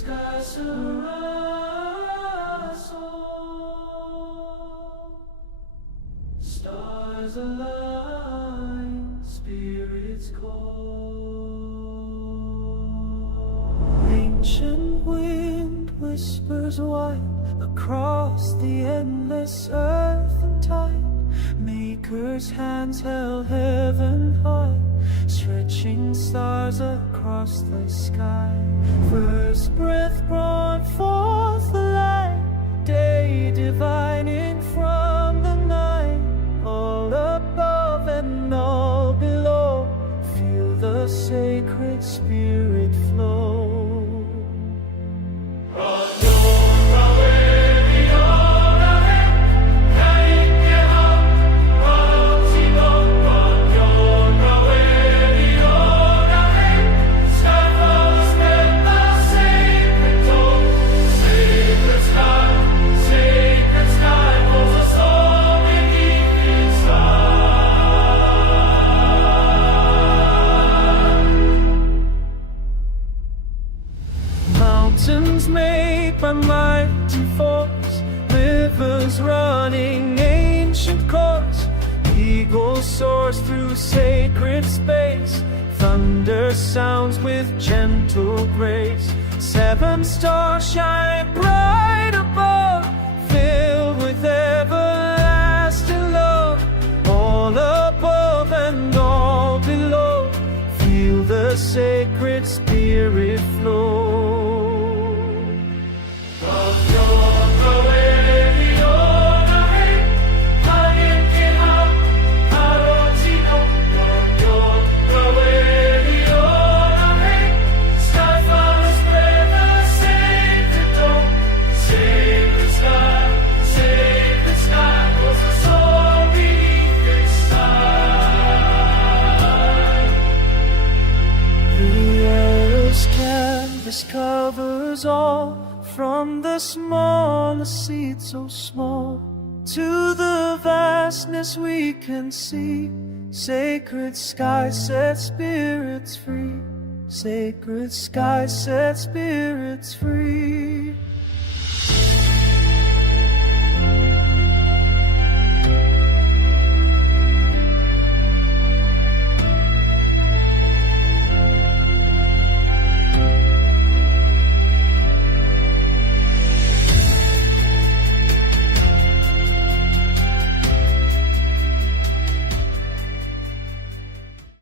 sky surrounds all. Stars align, spirits call. Ancient wind whispers wide across the endless earth and tide. Maker's hands held heaven high, stretching stars across the sky. First breath brought forth the light, day divining from the night. All above and all below, feel the sacred spirit flow. Mountains made by mighty force, rivers running ancient course. Eagle soars through sacred space, thunder sounds with gentle grace. Seven stars shine bright above, filled with everlasting love. All above and all below, feel the sacred spirit flow. Canvas covers all, from the smallest seed so small to the vastness we can see. Sacred sky sets spirits free. Sacred sky sets spirits free.